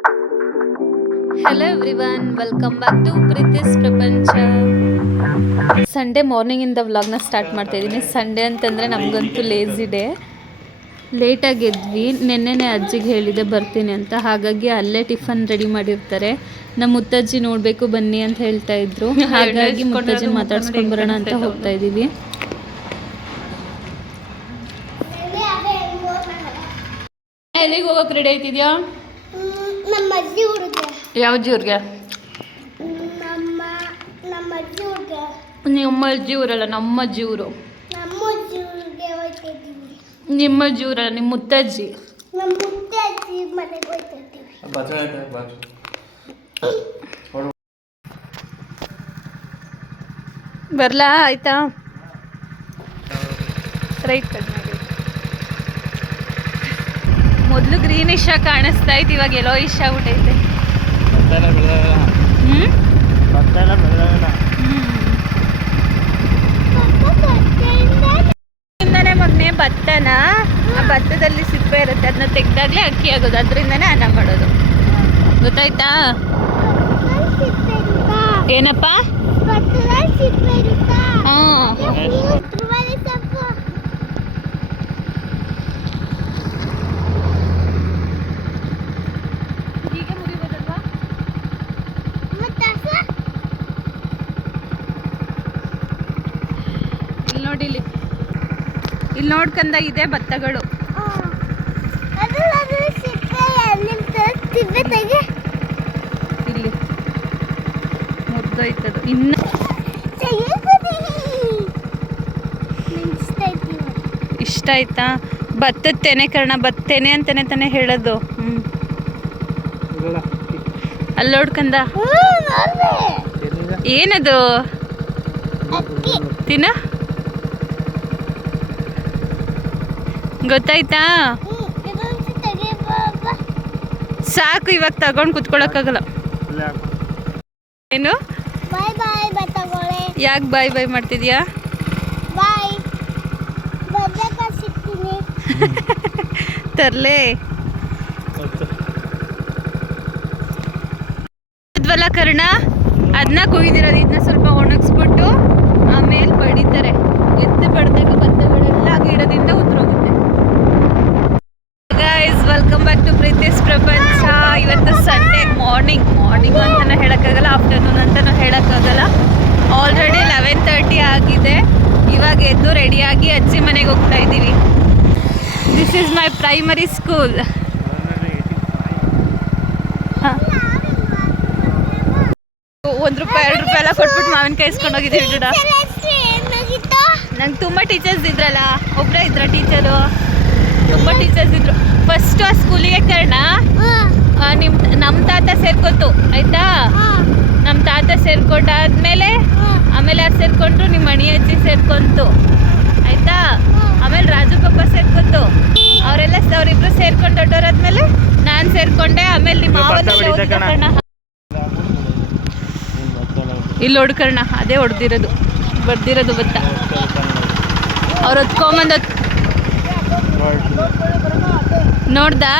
Hello everyone welcome back to ಪ್ರೀತಿಸ್ ಪ್ರಪಂಚ Sunday ಮಾರ್ನಿಂಗಿಂದ ವ್ಲಾಗ್ನ start ಮಾಡ್ತಾ ಇದ್ದೀನಿ ಸಂಡೇ ಅಂತಂದ್ರೆ ನಮಗಂತೂ ಲೇಸಿ ಡೇ ಲೇಟಾಗಿ ಎದ್ವಿ. ನೆನ್ನೆನೇ ಅಜ್ಜಿಗೆ ಹೇಳಿದೆ ಬರ್ತೀನಿ ಅಂತ. ಹಾಗಾಗಿ ಅಲ್ಲೇ ಟಿಫನ್ ರೆಡಿ ಮಾಡಿರ್ತಾರೆ. ನಮ್ಮ ಮುತ್ತಜ್ಜಿ ನೋಡಬೇಕು ಬನ್ನಿ ಅಂತ ಹೇಳ್ತಾ ಇದ್ರು. ಹಾಗಾಗಿ ಮುತ್ತಜ್ಜಿ ಮಾತಾಡ್ಸ್ಕೊಂಡು ಬರೋಣ ಅಂತ ಹೋಗ್ತಾ ಇದ್ದೀವಿ ಎಲ್ಲಿಗೆ ಹೋಗೋಕೆ ರೆಡಿ ಆಯ್ತಿದ್ಯಾ ನಮ್ಮ ಅಜ್ಜಿ ಊರಿಗೆ ಯಾವ ಜೀವ್ರಿಗೆ ನಮ್ಮ ನಮ್ಮ ಅಜ್ಜಿ ಹುಡುಗ. ನಿಮ್ಮ ಅಜ್ಜಿ ಊರಲ್ಲ ನಮ್ಮ ಅಜ್ಜಿ ಊರು. ನಮ್ಮ ಅಜ್ಜಿ ಊರಿಗೆ ಹೋಗ್ತಿದ್ದೀವಿ ನಿಮ್ಮ ಅಜ್ಜಿ ಊರಲ್ಲ ನಿಮ್ಮ ಮುತ್ತಜ್ಜಿ. ನಮ್ಮ ಮುತ್ತಜ್ಜಿ ಮನೆಗೆ ಹೋಗ್ತಿದ್ದೀವಿ ಬರ್ಲಾ ಆಯ್ತಾ? ರೈಟ್ ಕಟ್ ಮಾಡಿ. ಮೊದಲು ಗ್ರೀನಿಶ್ ಆಗಿ ಕಾಣಿಸ್ತಾ ಇತ್ತು ಇವಾಗ ಎಲ್ಲೋ ಇಶ್ ಆಗ್ಬಿಟ್ಟೈತೆ ಇಂದನೇ ಮಗನೆ ಭತ್ತನ ಆ ಭತ್ತದಲ್ಲಿ ಸಿಪ್ಪೆ ಇರುತ್ತೆ ಅದನ್ನ ತೆಗ್ದಾಗ್ಲೇ ಅಕ್ಕಿ ಆಗೋದು ಅದರಿಂದನೇ ಅನ್ನ ಮಾಡೋದು. ಗೊತ್ತಾಯ್ತಾ? ಏನಪ್ಪ? ಹ್ಞೂ ಹೀಗೆ ಮುರಿಬೋದಲ್ವಾ ಇಲ್ಲಿ ನೋಡಿ ಇಲ್ಲಿ ಇಲ್ಲಿ ನೋಡ್ಕಂದ ಇದೆ ಭತ್ತಗಳು. ಇಲ್ಲಿ. ಇನ್ನು ಇಷ್ಟ ಆಯ್ತಾ? ಭತ್ತದ ತೆನೆ ಕರ್ಣ ಬತ್ತೇನೆ ತೆನೆ ಅಂತಾನೆ ತಾನೆ ಹೇಳೋದು. ಹ್ಞೂ ಅಲ್ಲಿ ನೋಡ್ಕಂದ ಏನದು? ಗೊತ್ತಾಯ್ತಾ? ಸಾಕು ಇವಾಗ ತಗೊಂಡು ಕುತ್ಕೊಳಕ್ಕಾಗಲ್ಲ. ಏನು? ಬಾಯ್ ಬಾಯ್ ಬತ್ತಗೋಳೆ ಯಾಕೆ ಬಾಯ್ ಬಾಯ್ ಮಾಡ್ತಿದ್ಯಾ? ತರ್ಲೆ. ಕರ್ಣ ಅದನ್ನ ಕುಯ್ದಿರೋದು ಇದನ್ನ ಸ್ವಲ್ಪ ಒಣಗಿಸ್ಬಿಟ್ಟು ಆಮೇಲೆ ಬಡಿತಾರೆ ಎತ್ತು ಬಡ್ದಾಗ ಭತ್ತಗಳೆಲ್ಲ ಗಿಡದಿಂದ ಉದ್ರೋಗುತ್ತೆ guys welcome back to Preethi's ಪ್ರಪಂಚ ಇವತ್ತು ಸಂಡೇ ಮಾರ್ನಿಂಗ್ ಮಾರ್ನಿಂಗ್ ಅಂತಾನೆ ಹೇಳೋಕ್ಕಾಗಲ್ಲ ಆಫ್ಟರ್ನೂನ್ ಅಂತಾನೂ ಹೇಳೋಕ್ಕಾಗಲ್ಲ ಆಲ್ರೆಡಿ ಲೆವೆನ್ ತರ್ಟಿ ಆಗಿದೆ. ಇವಾಗ ಎದ್ದು ರೆಡಿಯಾಗಿ ಅಜ್ಜಿ ಮನೆಗೆ ಹೋಗ್ತಾ ಇದ್ದೀವಿ. This is my primary school ಒಂದು ರೂಪಾಯಿ ಎರಡು ರೂಪಾಯಿ ಎಲ್ಲ ಕೊಟ್ಬಿಟ್ಟು ಮಾವಿನಕಾಯಿ ಇಸ್ಕೊಂಡು ಹೋಗಿದ್ದೀವಿ ಗಿಡ ನಂಗೆ ತುಂಬ ಟೀಚರ್ಸ್ ಇದ್ರಲ್ಲ ಒಬ್ಬರೇ ಇದ್ರ ಟೀಚರು ತುಂಬ ಟೀಚರ್ಸ್ ಇದ್ರು. ಫಸ್ಟ್ ಆ ಸ್ಕೂಲಿಗೆ ಕಾರಣ ನಿಮ್ಮ ನಮ್ಮ ತಾತ ಸೇರ್ಕೊತು ಆಯ್ತಾ? ನಮ್ಮ ತಾತ ಸೇರ್ಕೊಂಡಾದ್ಮೇಲೆ ಆಮೇಲೆ ಯಾರು ಸೇರ್ಕೊಂಡ್ರು ನಿಮ್ಮ ಮಣಿ ಅಜ್ಜಿ ಸೇರ್ಕೊಂತು. ಆಯ್ತಾ? ಆಮೇಲೆ ರಾಜು ಪಪ್ಪ ಸೇರ್ಕೊಂತು. ಅವರೆಲ್ಲ ಅವರಿಬ್ರು ಸೇರ್ಕೊಂಡು ದೊಡ್ಡವರಾದ್ಮೇಲೆ ನಾನು ಸೇರ್ಕೊಂಡೆ ಆಮೇಲೆ ನಿಮ್ಮ ಮಾವನ ಇಲ್ಲಿ ಹೊಡ್ಕರ್ಣ ಅದೇ ಹೊಡೆದಿರೋದು. ಬರ್ದಿರೋದು ಭತ್ತ ಅವ್ರು ಹೊತ್ಕೊಂಬಂದ ನೋಡ್ದಾ?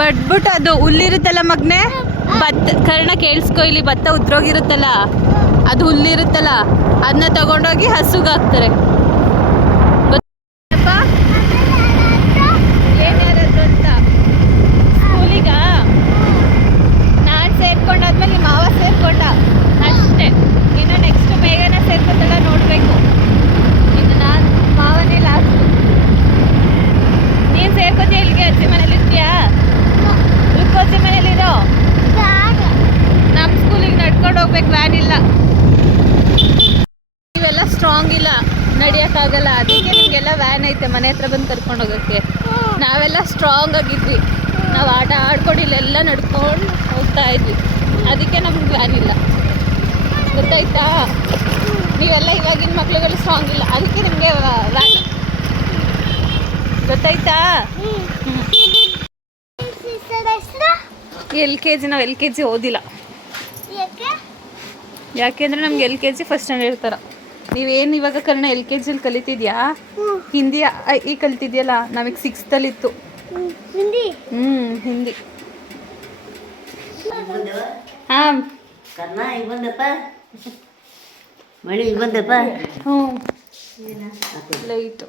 ಬಡ್ಬಿಟ್ಟು ಅದು ಹುಲ್ಲಿರುತ್ತಲ್ಲ ಮಗ್ನೆ? ಭತ್ತ ಕರ್ಣ ಕೇಳಿಸ್ಕೊ ಇಲ್ಲಿ ಭತ್ತ ಉದ್ರೋಗಿರುತ್ತಲ್ಲ ಅದು ಹುಲ್ಲಿರುತ್ತಲ್ಲ ಅದನ್ನ ತಗೊಂಡೋಗಿ ಹಸುಗೆ ಹಾಕ್ತಾರೆ ಗೊತ್ತಪ್ಪ? ಏನ್ ಯಾರದ್ದು ಅಂತ ಸ್ಕೂಲಿಗ ನಾನು ಸೇರ್ಕೊಂಡಾದ್ಮೇಲೆ ನಿಮ್ಮ ಮಾವ ಸೇರ್ಕೊಂಡ ಅಷ್ಟೇ ಇನ್ನು ನೆಕ್ಸ್ಟ್ ಬೇಗನೆ ಸೇರ್ಕೊತಲ್ಲ ನೋಡಬೇಕು ಇನ್ನು ನಾನು ಮಾವನೇ ಲಾಸ್ಟು ನೀನು ಸೇರ್ಕೋತಿ ಇಲ್ಲಿಗೆ ಅಜ್ಜಿ ಮನೇಲಿ ಇರ್ತೀಯಾ ರುಕ್ಕೋಜಿ ಮನೇಲಿರೋ ನಮ್ಮ ಸ್ಕೂಲಿಗೆ ನಡ್ಕೊಂಡು ಹೋಗ್ಬೇಕು ವ್ಯಾನ್ ಇಲ್ಲ ನೀವೆಲ್ಲ ಸ್ಟ್ರಾಂಗ್ ಇಲ್ಲ ನಡಿಯೋಕ್ಕಾಗಲ್ಲ ಅದಕ್ಕೆ ನಿಮಗೆಲ್ಲ ವ್ಯಾನ್ ಐತೆ ಮನೆ ಹತ್ರ ಬಂದು ಕರ್ಕೊಂಡು ಹೋಗೋಕ್ಕೆ. ನಾವೆಲ್ಲ ಸ್ಟ್ರಾಂಗ್ ಆಗಿದ್ವಿ. ನಾವು ಆಟ ಆಡ್ಕೊಂಡು ಇಲ್ಲೆಲ್ಲ ನಡ್ಕೊಂಡು ಹೋಗ್ತಾ ಇದ್ವಿ. ಅದಕ್ಕೆ ನಮ್ಗೆ ವ್ಯಾನ್ ಇಲ್ಲ. ಗೊತ್ತಾಯ್ತಾ? ನೀವೆಲ್ಲ ಇವಾಗಿನ ಮಕ್ಳುಗಳು ಸ್ಟ್ರಾಂಗ್ ಇಲ್ಲ. ಅದಕ್ಕೆ ನಿಮಗೆ ವ್ಯಾನ್ ಗೊತ್ತಾಯ್ತಾ? ಎಲ್ ಕೆ ಜಿ ನಾವು ಎಲ್ ಕೆ ಜಿ ಓದಿಲ್ಲ. ಯಾಕೆಂದರೆ ನಮ್ಗೆ L K G first standard ಥರ ನೀವೇನು ಇವಾಗ ಕನ್ನಡ ಎಲ್ ಕೆ ಜಿಲಿ ಕಲಿತಿದ್ಯಾ? ಹಿಂದಿ ಈ ಕಲಿತಿದ್ಯಲ್ಲ ನಮಗೆ ಸಿಕ್ಸ್ತಲ್ಲಿತ್ತು ಹಿಂದಿ? ಹ್ಞೂ ಹಿಂದಿ. ಹಾಂ. ಕರ್ಣ ಈಗ ಬಂದಪ್ಪ? ಮಳಿ ಈಗ ಬಂದಪ್ಪ? ಹ್ಞೂ. ಲೈಟು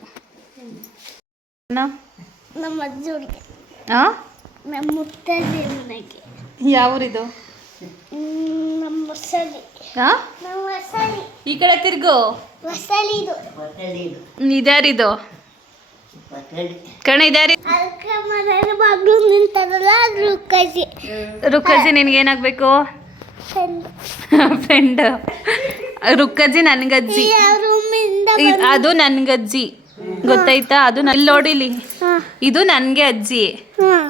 ನಮ್ಮ ಅಜ್ಜಿ ಹಾಂ ನಮ್ಮ ಮುತ್ತಜ್ಜಿ ಮನೆಗೆ. ಯಾವೂರಿದು? ಈ ಕಡೆ ತಿರ್ಗು. ಇದ್ಯಾರಿದು? ಕಣ ಇದ್ಯಾರಿ? ರುಕ್ಕಜ್ಜಿ ನಿನ್ಗೆ ಏನಾಗ್ಬೇಕು? ಫ್ರೆಂಡ್. ರುಕ್ಕಜ್ಜಿ ನನ್ಗಜ್ಜಿ. ಅದು ನನ್ಗಜ್ಜಿ. ಗೊತ್ತಾಯ್ತಾ? ಅದು ನಲ್ಲಿ ಇಲ್ಲಿ ನೋಡಿಲಿ ಇದು ನನಗೆ ಅಜ್ಜಿ.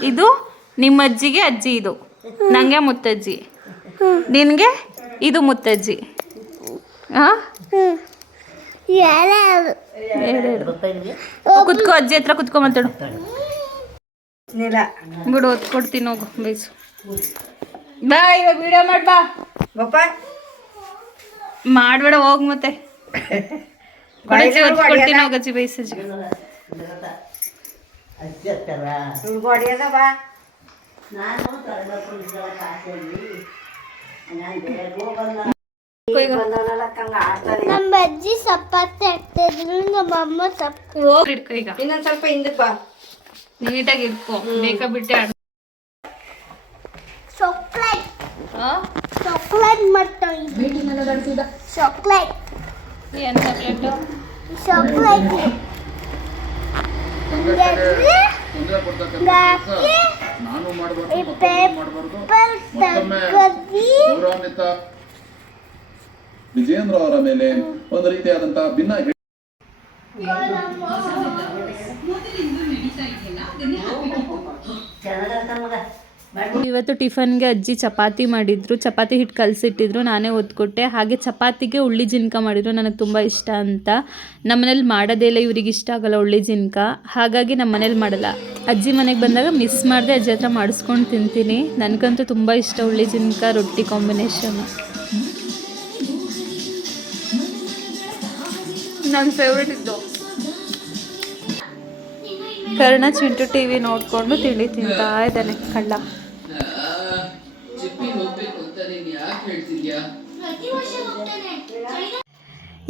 ಇದು ನಿಮ್ಮ ಅಜ್ಜಿಗೆ ಅಜ್ಜಿ ಇದು. ನನಗೆ ಮುತ್ತಜ್ಜಿ. ನಿನಗೆ? ಇದು ಮುತ್ತಜ್ಜಿ. ಹಾಂ ಕುತ್ಕೋ ಅಜ್ಜಿ ಹತ್ರ ಕುತ್ಕೊ ಮಾತಾಡು. ಬಿಡು ಹೊತ್ತು ಕೊಡ್ತೀನಿ ಹೋಗು ಬೇಸು. ಬಾ ಇವಾಗ ವಿಡಿಯೋ ಮಾಡ್ ಬಾ. ಬಪ್ಪ. ಮಾಡ್ಬೇಡ ಹೋಗ್ ಮತ್ತೆ. ಕೊಡಜ್ಜಿ ಹೊತ್ತು ಕೊಡ್ತೀನಿ ಹೋಗಜ್ಜಿ ಬೇಸಜ್ಜಿ ಅಜ್ಜಿ ಹತ್ತಾರ ಗೋಡಿಯದ ಬಾ. ನಾನು ನಮ್ಮ ಅಜ್ಜಿ ಸಪ್ಪತ್ತೆ ಹಾಕ್ತಿದ್ರು ನಮ್ಮ ಅಮ್ಮ ಸಪ್ಪ ಹೋಗಿ ಇಟ್ಕೊ ಈಗ. ಇನ್ನೊಂದ್ ಸ್ವಲ್ಪ ಹಿಂದಕ್ಕೆ ಬಾ. ನೀಟಾಗಿ ಇಟ್ಕೋ ಬೇಕಾ ಬಿಟ್ಟೆ ಆಡು ಚಾಕ್ಲೇಟ್? ಚಾಕ್ಲೇಟ್ ಮಾಡ್ತಾವೆ ಚಾಕ್ಲೇಟ್ ಏನ್ ಚಾಕ್ಲೇಟ್ ಚಾಕ್ಲೇಟ್ ನಾನು ಮಾಡಬಾರ್ದು ತಗದಿ ಗೌರವಾನ್ವಿತ ವಿಜೇಂದ್ರ ಅವರ ಮೇಲೆ ಒಂದು ರೀತಿಯಾದಂತಹ ಭಿನ್ನ ಚೆನ್ನಾಗತ್ತ ಮಗ ಇವತ್ತು ಟಿಫನ್ಗೆ ಅಜ್ಜಿ ಚಪಾತಿ ಮಾಡಿದ್ರು. ಚಪಾತಿ ಹಿಟ್ಟು ಕಲಸಿಟ್ಟಿದ್ರು. ನಾನೇ ಓದ್ಕೊಟ್ಟೆ ಹಾಗೆ ಚಪಾತಿಗೆ ಉಳ್ಳಿ ಜಿನ್ಕ ಮಾಡಿದ್ರು. ನನಗೆ ತುಂಬ ಇಷ್ಟ ಅಂತ. ನಮ್ಮನೇಲಿ ಮಾಡೋದೇ ಇಲ್ಲ. ಇವ್ರಿಗೆ ಇಷ್ಟ ಆಗಲ್ಲ ಉಳ್ಳಿ ಜಿನ್ಕ. ಹಾಗಾಗಿ ನಮ್ಮ ಮನೇಲಿ ಮಾಡಲ್ಲ. ಅಜ್ಜಿ ಮನೆಗೆ ಬಂದಾಗ ಮಿಸ್ ಮಾಡಿದೆ ಅಜ್ಜಿ ಹತ್ರ ಮಾಡಿಸ್ಕೊಂಡು ತಿಂತೀನಿ. ನನಗಂತೂ ತುಂಬ ಇಷ್ಟ ಉಳ್ಳಿ ಜಿನ್ಕ ರೊಟ್ಟಿ ಕಾಂಬಿನೇಷನ್. ನನ್ನ ಫೇವ್ರೆಟ್ ಇದ್ದು ಕರ್ಣ ಚಿಂಟು ಟಿ ವಿ ನೋಡಿಕೊಂಡು ತಿಂಡಿ ತಿಂತಾ ಇದ್ದಾನೆ ಕಳ್ಳ.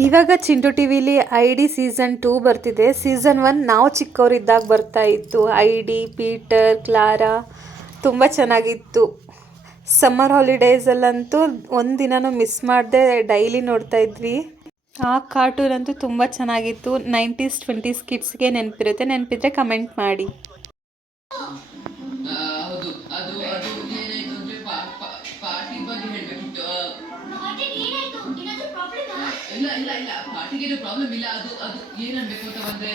ಇವಾಗ ಚಿಂಟು ಟಿ ವಿಲಿ ಐ ಡಿ ಸೀಸನ್ ಟೂ ಬರ್ತಿದೆ. ಸೀಸನ್ ಒನ್ ನಾವು ಚಿಕ್ಕವರಿದ್ದಾಗ ಬರ್ತಾ ಇತ್ತು. ಐ ಡಿ ಪೀಟರ್, ಕ್ಲಾರಾ ತುಂಬ ಚೆನ್ನಾಗಿತ್ತು. ಸಮ್ಮರ್ ಹಾಲಿಡೇಸಲ್ಲಂತೂ ಒಂದು ದಿನನೂ ಮಿಸ್ ಮಾಡದೆ ಡೈಲಿ ನೋಡ್ತಾ ಇದ್ವಿ. ಆ ಕಾರ್ಟೂನ್ ಅಂತೂ ತುಂಬ ಚೆನ್ನಾಗಿತ್ತು. ನೈಂಟೀಸ್, ಟ್ವೆಂಟೀಸ್ ಕಿಡ್ಸ್ಗೆ ನೆನಪಿರುತ್ತೆ. ನೆನಪಿದ್ರೆ ಕಮೆಂಟ್ ಮಾಡಿ. ಇಲ್ಲ ಇಲ್ಲ. ಏನು ಪ್ರಾಬ್ಲಮ್ ಇಲ್ಲ. ಅದು ಅದು ಏನ್ ಅನ್ಬೇಕು ಅಂತ ಬಂದ್ರೆ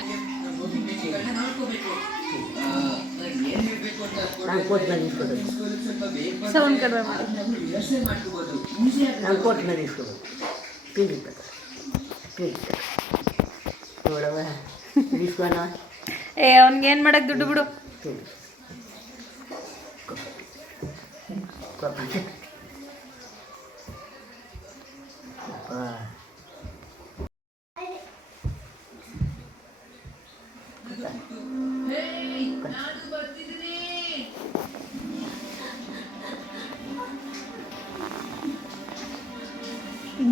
ನೋಡ್ಕೋಬೇಕು. ಏನ್ ಹೇಳ್ಬೇಕು ಅಂತ ಸ್ವಲ್ಪ ಬೇಗ ಮಾಡ್ಕೋಬಹುದು ನೋಡವ ಏ ಅವ್ನಿಗೆ ಏನು ಮಾಡಕ್ಕೆ ದುಡ್ಡು ಬಿಡು. ಪ್ಲೀಸ್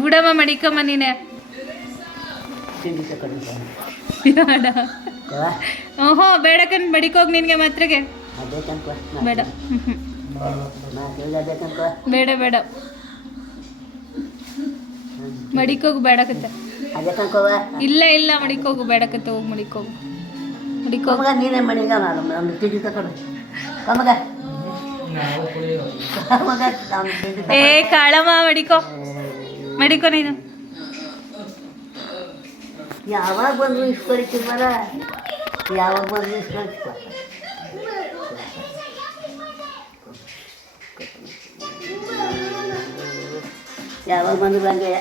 ಬಿಡಮ್ಮ ಮಡಿಕಮ್ಮ ನೀನೆ. ಬೇಡ ಓಹೋ ಬೇಡ ಕಣ್ ಮಡಿಕೋಗ್ ನಿನ್ಗೆ ಮಾತ್ರಗೆ. ಬೇಡ. ಬೇಡ ಬೇಡ. ಮಡಿಕೋಗು ಬೇಡಕತ್ತೆ. ಇಲ್ಲ ಇಲ್ಲ ಮಡಿಕೋಗು ಬೇಡಕತ್ತೆ ಹೋಗಿ ಮಡಿಕೋಗು. ಕಮಗ ನೀನೇ ಮನೆಗ ನಾನು ಒಂದು ತಿಂಡಿ ತಗೊಂಡು ನಾನು ಏ ಕಾಳಮ್ಮ ಮಡಿಕೋ. ಮಡಿಕೋ ನೀನು. ಯಾವಾಗ ಬಂದ್ರು ಇಸ್ಕೊಳ್ತೀವಲ್ಲ ಯಾವಾಗ ಬಂದ್ರು ಇಸ್ಕೊಳ್ತೀವ ಯಾವಾಗ ಬಂದ್ರು ಹಂಗೆ?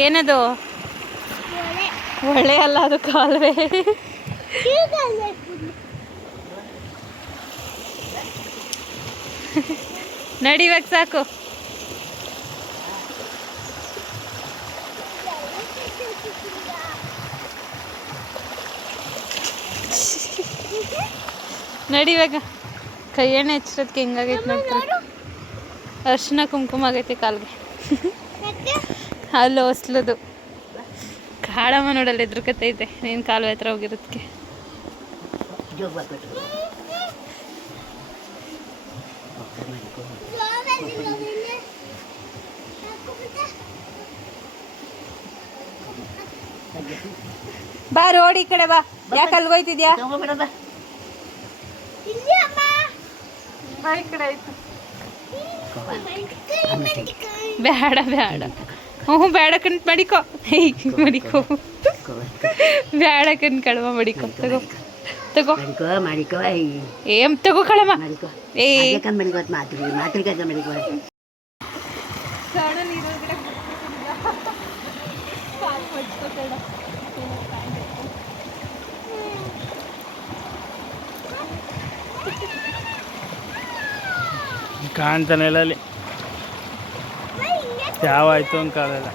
ಏನದು? ಒಳ್ಳೆ ಅಲ್ಲ ಅದು ಕಾಲುವೆ. ನಡಿವಾಗ ಸಾಕು. ನಡಿವಾಗ ಕೈ ಎಣ್ಣೆ ಹಚ್ಚಿರೋದಕ್ಕೆ ಹೆಂಗಾಗೈತೆ ನೋಡ್ತಾರೆ? ಅರ್ಶಿನ ಕುಂಕುಮ ಆಗೈತೆ ಕಾಲ್ಗೆ. ಅಲ್ಲಿ ಹೊಸ್ಲದು. ಕಾಳಮ್ಮ ನೋಡಲ್ಲ ಎದುರುಕತ್ತೈತೆ ನೀನು ಕಾಲುವೆ ಹತ್ರ ಹೋಗಿರೋದಕ್ಕೆ ಬಾ ರೋಡ್ ಈ ಕಡೆ ಬಾ. ಯಾಕೆ ಆಯ್ತು. ಬೇಡ ಬೇಡ ಹ್ಞೂ ಬೇಡ ಕಣ್ ಮಡಿಕೋ. ಮಡಿಕೋ. ಬೇಡ ಕಣ್ ಕಳವ ಮಡಿಕೋ. ತಗೋ ತಗೋ. ಮಡಿಕೋ ಮಾಡಿಕೋ ಐ ಏಮ್ ತಗೋ ಮಾಡಿಕೋ. ಏ. ಮಾತ್ರಿ ಮಾಡಿಕೋ. ಮಾತು ಮಾತು ಮಾಡಿಕೋ ಕಾಣ್ತಾನೆ ಅಲ್ಲಿ. ಯಾವ ಆಯ್ತು ಅಂತ ಕಾಣಲ್ಲ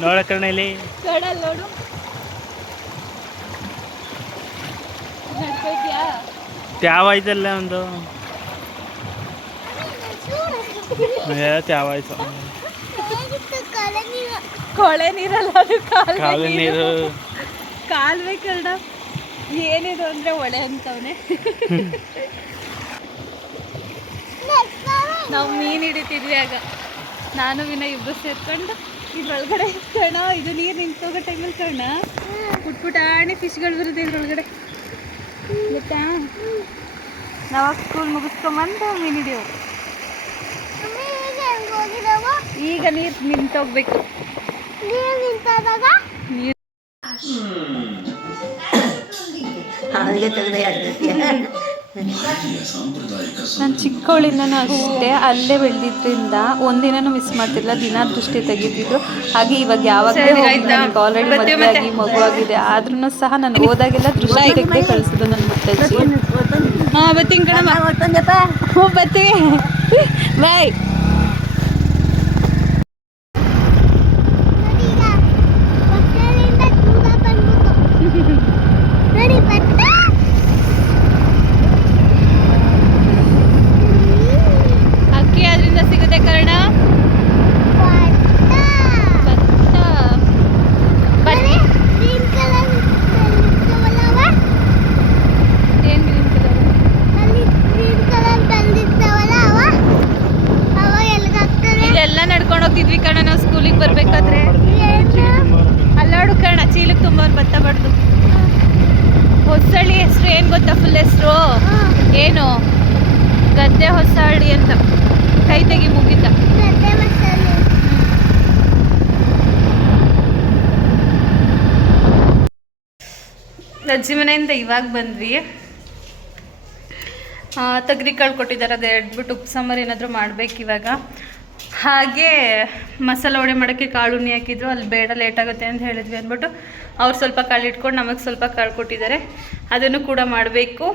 ನೋಡಕ್ಕಣ ಇಲ್ಲಿ ನೋಡು. ನಡ್ಕೊಯ್ತೀಯಾ ತ್ಯಾವ ಒಂದು? ತ್ಯಾವಾಯ್ತು ತ್ಯಾವ ಕೊಳೆ ನೀರಲ್ಲ ಅದು ಕಾಲುವೆ ಕಾಲು ನೀರು. ಕಾಲುವೆ ಕರ್ಡ ಏನಿದು ಅಂದ್ರೆ ಒಳೆ ಅಂತವನೆ. ನಾವು ಮೀನು ಹಿಡಿತಿದ್ವಿ ಆಗ. ನಾನು ವಿನ ಇಬ್ಬರು ಸೇರ್ಕೊಂಡು ಇದ್ರೊಳಗಡೆ ಕಣ ಇದು ನೀರು ನಿಂತೋಗೋ ಟೈಮಲ್ಲಿ ಕಣ ಪುಟ್ ಪುಟಾಣಿ ಫಿಶ್ಗಳು ಬರುತ್ತೆ ಇದ್ರೊಳಗಡೆ. ಗೊತ್ತಾ? ನಾವು ಸ್ಕೂಲ್ ಮುಗಿಸ್ಕೊಂಬಂದು ಮೀನು ಹಿಡಿಯೋರು ಈಗ ನೀರು ನಿಂತೋಗ್ಬೇಕು. ನೀರು ಹಾಗೆ ತೆಗೆದ ಎರಡು ನಾನು ಚಿಕ್ಕವಳಿಂದನೂ ಅಷ್ಟೇ ಅಲ್ಲೇ ಬೆಳೆದಿದ್ದರಿಂದ ಒಂದಿನೂ ಮಿಸ್ ಮಾಡ್ತಿಲ್ಲ ದಿನ ದೃಷ್ಟಿ ತೆಗಿತಿದ್ರು ಹಾಗೆ ಇವಾಗ ಯಾವಾಗಲೇ ನನಗೆ ಆಲ್ರೆಡಿ ಮದುವೆಯಾಗಿ ಮಗುವಾಗಿದೆ ಆದ್ರೂ ಸಹ ನಾನು ಹೋದಾಗೆಲ್ಲ ದೃಷ್ಟಿ ತೆಗೆದೇ ಕಳಿಸಿದ್ದು ನನ್ನ ಮುತ್ತಜ್ಜಿ. ಹಾಂ ಬರ್ತೀನಿ ಕಣಮ್ಮ. ಬರ್ತೀನಿ. ಬಾಯ್ ನೋಡಿ ಬತ್ತ ಅಕ್ಕಿ ಅದರಿಂದ ಸಿಗುತ್ತೆ ಕರ್ಣ ಭತ್ತ ಗ್ರೀನ್ ಕಲರ್ ಇರ್ತಾವಲ್ಲವ ಏನು ಗ್ರೀನ್ ಕಲರ್ ಅಲ್ಲಿ ಗ್ರೀನ್ ಕಲರ್ ಬಂದಿರ್ತಾವಲ್ಲ ಅವ ಅವ ಎಲ್ಗಾಗ್ತಾರೆ ಇಲ್ಲೆಲ್ಲ ನಡ್ಕೊಂಡು ಹೋಗ್ತಿದ್ವಿ ಕಣ ನಾವು ಸ್ಕೂಲಿಗೆ ಬರ್ಬೇಕಾದ್ರೆ ಅಲ್ಲಾಡು ಕಣ ಚೀಲಕ್ಕೆ ತುಂಬ ಭತ್ತ ಬಡ್ದು ಹೊಸಳ್ಳಿ ಹೆಸರು ಏನು ಗೊತ್ತಾ ಫುಲ್ ಹೆಸರು ಏನು ಗದ್ದೆ ಹೊಸಳ್ಳಿ ಅಂತ ಕೈ ತೆಗಿ ಮುಗಿತ. ಅಜ್ಜಿ ಮನೆಯಿಂದ ಇವಾಗ ಬಂದ್ವಿ. ತಗ್ರಿ ಕಾಳು ಕೊಟ್ಟಿದ್ದಾರೆ ಅದು ಎಡ್ಬಿಟ್ಟು ಉಪ್ಪು ಸಾಂಬಾರು ಏನಾದರೂ ಮಾಡ್ಬೇಕು ಇವಾಗ. ಹಾಗೆ ಮಸಾಲೆ ವಡೆ ಮಾಡೋಕ್ಕೆ ಕಾಳು ಉಣ್ಣಿ ಹಾಕಿದ್ರು ಅಲ್ಲಿ ಬೇಡ ಲೇಟ್ ಆಗುತ್ತೆ ಅಂತ ಹೇಳಿದ್ವಿ ಅಂದ್ಬಿಟ್ಟು ಅವ್ರು ಸ್ವಲ್ಪ ಕಾಳು ಇಟ್ಕೊಂಡು ನಮಗೆ ಸ್ವಲ್ಪ ಕಾಳು ಕೊಟ್ಟಿದ್ದಾರೆ. ಅದನ್ನು ಕೂಡ ಮಾಡಬೇಕು.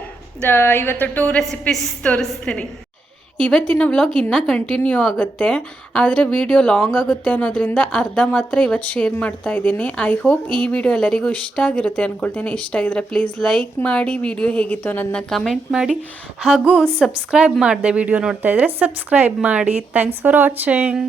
ಇವತ್ತು ಟೂ ರೆಸಿಪೀಸ್ ತೋರಿಸ್ತೀನಿ. ಇವತ್ತಿನ ವ್ಲಾಗ್ ಇನ್ನೂ ಕಂಟಿನ್ಯೂ ಆಗುತ್ತೆ, ಆದರೆ ವಿಡಿಯೋ ಲಾಂಗ್ ಆಗುತ್ತೆ ಅನ್ನೋದ್ರಿಂದ ಅರ್ಧ ಮಾತ್ರ ಇವತ್ತು ಶೇರ್ ಮಾಡ್ತಾ ಇದ್ದೀನಿ. ಐ ಹೋಪ್ ಈ ವಿಡಿಯೋ ಎಲ್ಲರಿಗೂ ಇಷ್ಟ ಆಗಿರುತ್ತೆ ಅಂದ್ಕೊಳ್ತೀನಿ ಇಷ್ಟ ಆಗಿದ್ರೆ ಪ್ಲೀಸ್ ಲೈಕ್ ಮಾಡಿ ವಿಡಿಯೋ ಹೇಗಿತ್ತು ಅನ್ನೋದನ್ನ ಕಮೆಂಟ್ ಮಾಡಿ, ಹಾಗೂ ಸಬ್ಸ್ಕ್ರೈಬ್ ಮಾಡಿದೆ ವಿಡಿಯೋ ನೋಡ್ತಾ ಇದ್ದರೆ ಸಬ್ಸ್ಕ್ರೈಬ್ ಮಾಡಿ. Thanks for watching